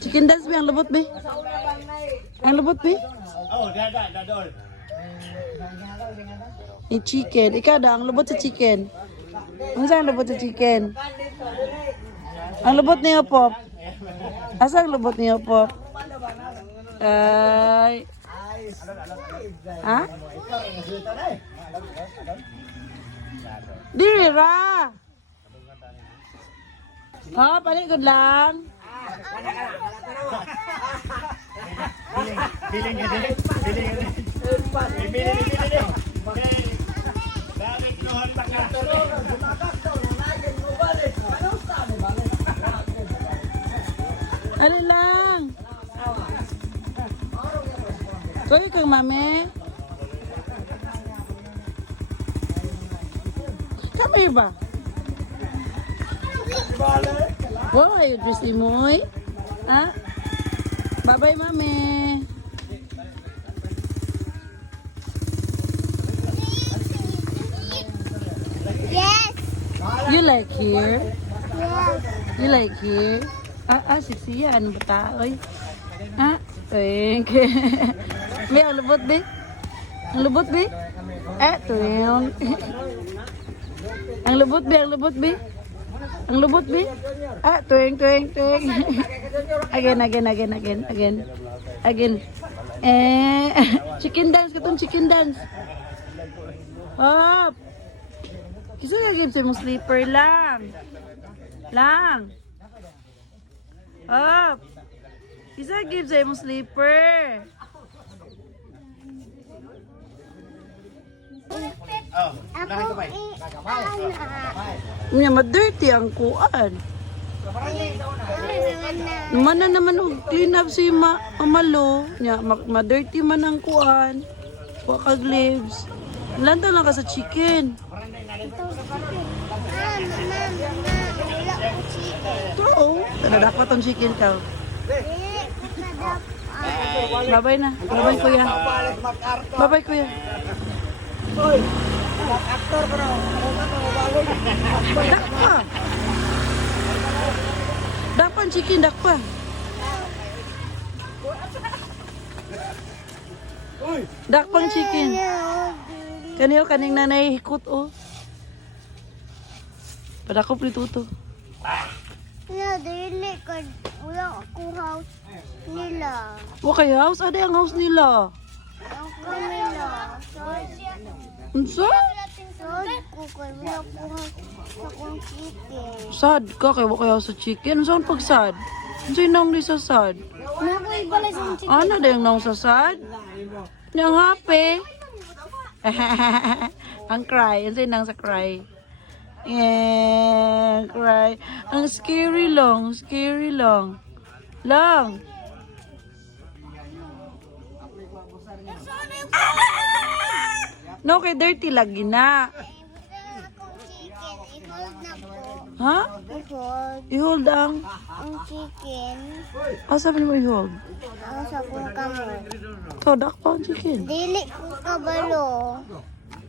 Chicken dance ba ang lubot ba? Ang lubot ba? Oh, dadol. Yung chicken. Ikaw daw, ang lubot sa chicken. Ano saan ang lubot sa chicken? Ang lubot niyo, Pop. Asa ang lubot niyo, Pop? Ay. Ha? Diri ra. Oh, paligod lang. Feeling ka din. Feeling ka din. Dapat noon pa ka. Ano lang? Koy kang mami. Kami ba? Wow, ayo dress mo eh. Ha? Bye-bye, mami. Yes. You like here? Yes. You like here? Sisiya. Ano ba taoy? Ha? Thank you. May ang lubot, be? Ang lubot, be? Tuyong. Ang lubot, be? Ang lubot, be? Ang lubot, be? Tuyong. Again. Chicken dance, katong chicken dance. Hop! Kisa gagawin sa'yo mong sleeper lang. Hop! Kisa gagawin sa'yo mong sleeper. Oh, laki kamay. Nga, ma-dirty ang kuan. Naman na naman clean up si Amalo. Nga, ma-dirty man ang kuan. Waka gloves. Lanta lang ka sa chicken. Oo. Tadadakwa tong chicken ka. Bye-bye na. Bye-bye, kuya. Bye-bye, kuya. Aktor ko na. Dakpa. Dakpan chicken, dakpa. Dakpang chicken. Kaniyo kaning nanay hikot oh. Padako prituto. Na dili ka wala ako house nila. Wa kay house ada ang house nila. Ang kanila. Unsa? Sad ko kay wala ko house sa kong chicken. Sad ka kay wa kay house sa chicken. Unsa pag sad? Unsa nang ni sa sad? Nakoy pala sa chicken. Ano dayang nang sa sad? Yang happy. Ang cry, unsa nang sa cry? Cry. Ang scary long. Long. No, kay dirty lagi na. Akong chicken, i-hold na po. Ha? I-hold I-hold ang... ang chicken. Asa mo i-hold? Ang sa kong kamot. So, dakpa ang chicken. Dili ko kabalo.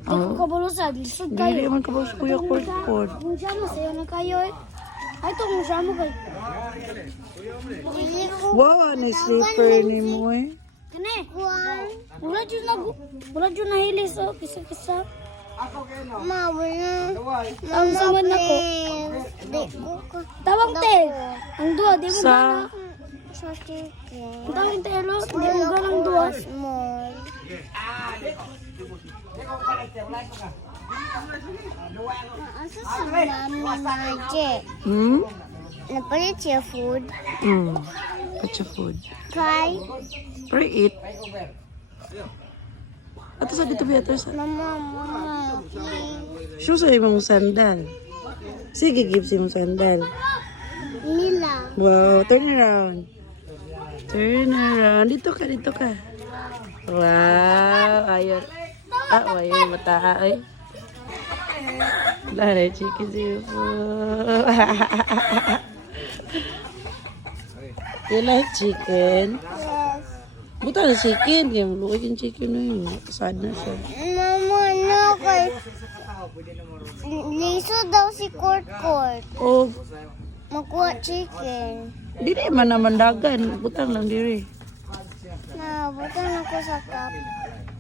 Oh. Kabalo sa lisod Dili man ka ba sa kuya Kurt? Kung siya na sa'yo na kayo eh. Ay, ito kung siya mo kayo. Dili ko. Wow, na sleeper ni mo eh. Kane? Kuwan. Wala dyan nahilis oh. Kisa-kisa. Ma, wala. Ang samad na ko. Di ko ka. Tawang te. Ang duwa, di mo Sa... gana. Sa chicken. Ang tawang te, lo. Di mo Wala gana ang ko duwa. small. Asa sa mami magic? Napalit siya food. What's your food? Try. Pre-eat. Ato sa dito ba? Ato sa... Mama. Show sa imong sandal. Sige, give sa imong sandal. Nila. Wow, turn around. Turn around. Dito ka. Wow, ayun. Ayun, mata. Ay. Lari, chicken sipo. You like chicken? Yes. Buta na chicken. Kaya maluwag yung chicken na yun. Sad na siya. Mama, no kay. Liso daw si Court. O, Magkuha chicken. dili man naman dagan. Butang lang diri. Nabutan ako sa cup.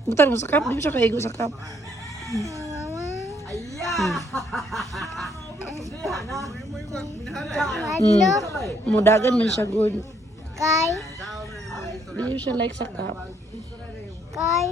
Butang mo sa cup. Di mo siya kaigo sa cup. Mama. Hmm. Madlo. Mudagan man siya good. Kay. Di mo siya like sa cup. Kay.